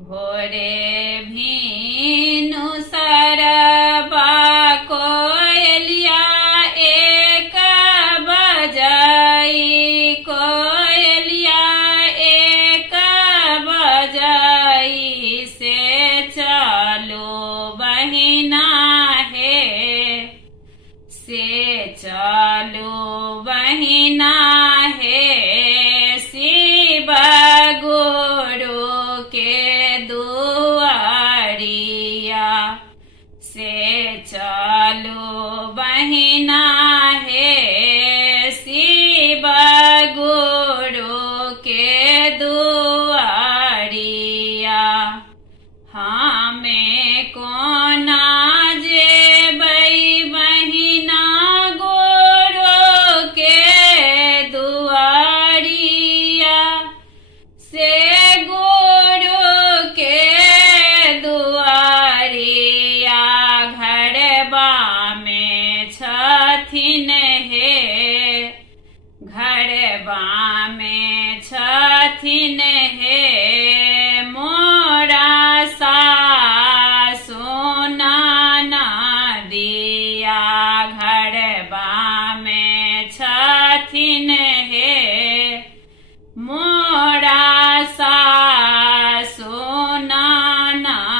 भोरे भीनु सरबा कोयलिया एक बजाई कोयलिया एक बजाई से चलो बहिना है से चलो बहिना है शिव गुरु के दुआरिया से चलो बहिना है शिव गुरु के दुआरिया हमें कोना जेबै बहिना गुरु के दुआरिया से गुरु के दुआरिया घरबा में छथिन हे घरबा में छथिन हे मोरा सासु ननदिया घरबा में छथिन हे मोरा सासु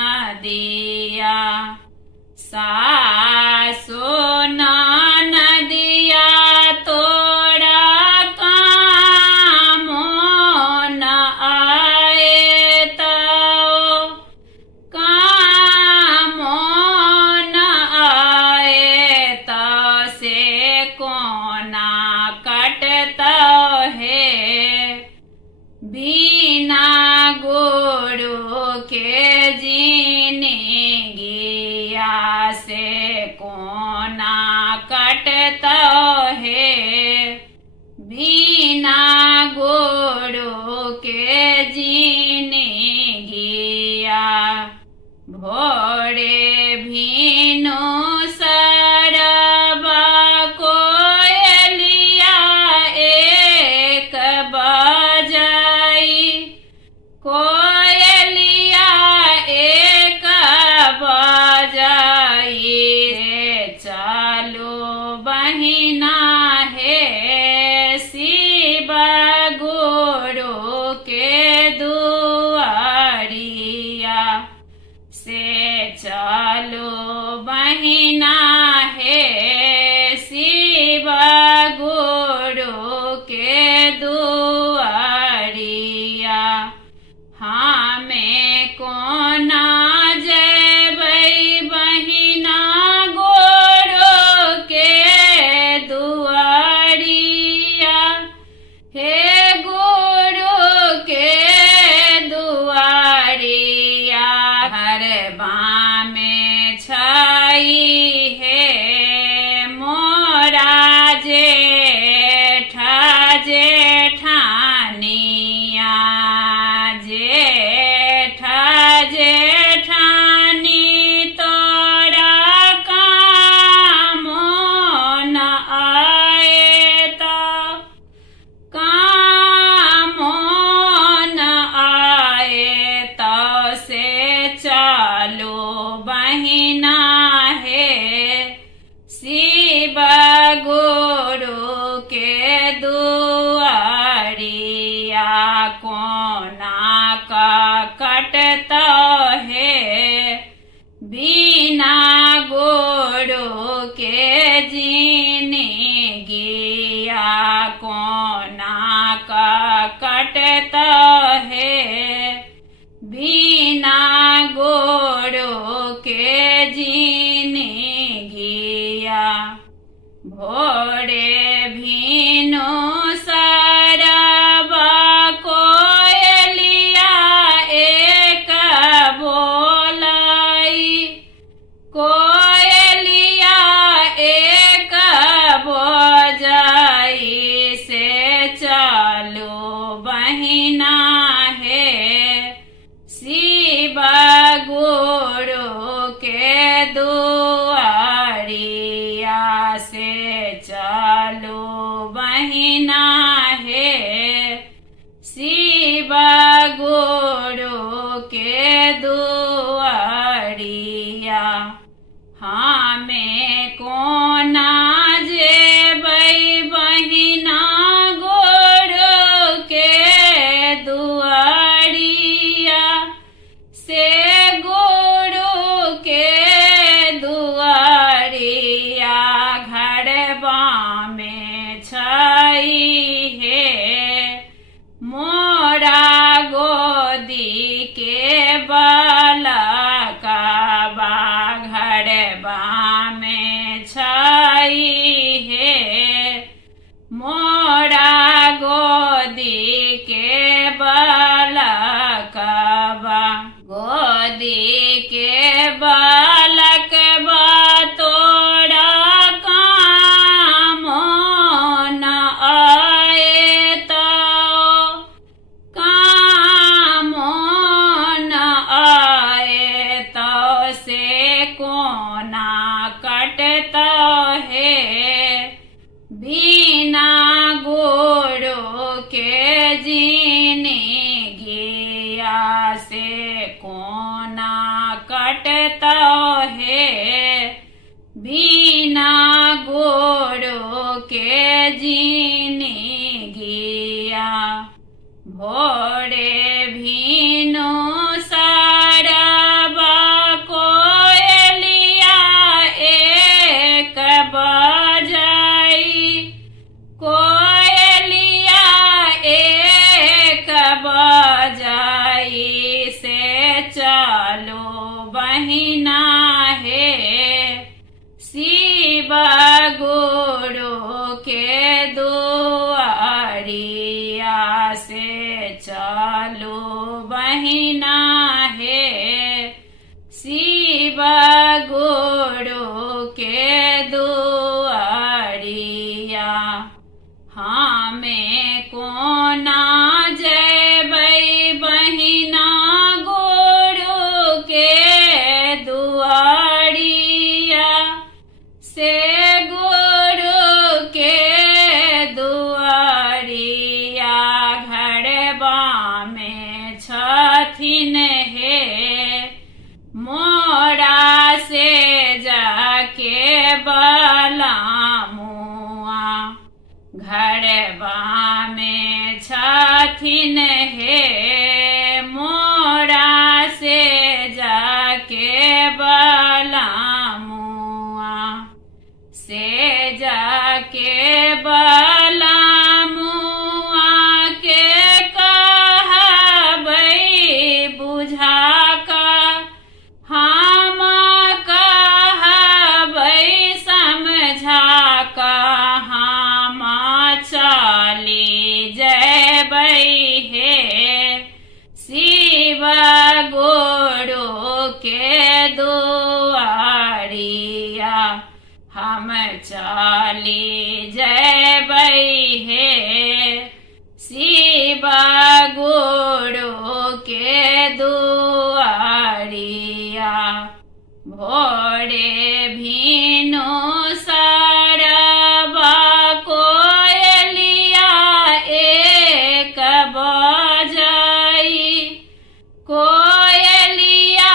ननदिया सासु ननदिया तोरा कामो न आए तो कामो न आए तो से कोना कटता है बिना गुरु के जिंदगिया से कोना कटता है बिना गुरु के जिंदगिया भोरे भीनु सरबा कोयलिया एक बजाई कोयलिया एक बजाई चलो बहिना है शिव गुरु के दुआरिया से चलो बहिना है शिव गुरु के दुआरिया हमें कोना जेबै बहिना गुरु के दुआरिया हे गुरु के दुआरिया घरबा में छाई है मोरा जेठ जेठानिया जेठ जेठानी तोरा कामो न आए तो कामो न आए तो से चलो बहिना है शिव गुरु के दुआरिया कोना का कटता है बिना गुरु के जिंदगिया कोना का कटता है बिना के दुआरिया। हमें कोना जेबै बहिना गोड़ के दुआरिया, से गोड़ के दुआरिया घरबा में छई हे। मोरा गोदी के बालकबा घरबा में छई हे। मोरा गोदी के बालकबा, गोदी के बालकबा तोरा काम न आए तो, काम न आए तो से कोना कटता है। बिना गोड़ों के जीने गिया से कोना कटता है। बिना गोड़ों के जीने गिया। भोरे भीनो सारबा कोयलिया एक बजाई, कोयलिया एक बजाई से चलो बहिना है। शिव गुरु के दुआरिया से चलो बहिना है। शिव गुरु के दुआरिया। हमें कोना जेबै बहिना गुरु के दुआरिया, से गुरु के दुआरिया घरबा में छथिन हे। मोरा से जाके बलामुआ घरबा में छथिन हे। मोरा से जाके बलामुआ, से जाके बलामुआ के कहबै बुझा का, हम कहबै समझा का, हम चली जेबै हे। शिव गुरु के दुआरिया हम चली जेबै हे। शिव गुरु के दुआरिया। भोरे भीनो सारबा कोयलिया एक बजाई, कोयलिया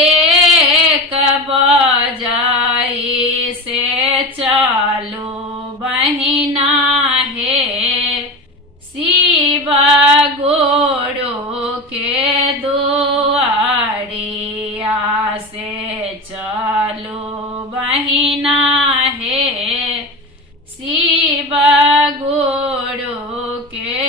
एक बजाई से चलो बहिना है। शिव गुरु के दुआरिया से चलो बहिना है। शिव गुरु के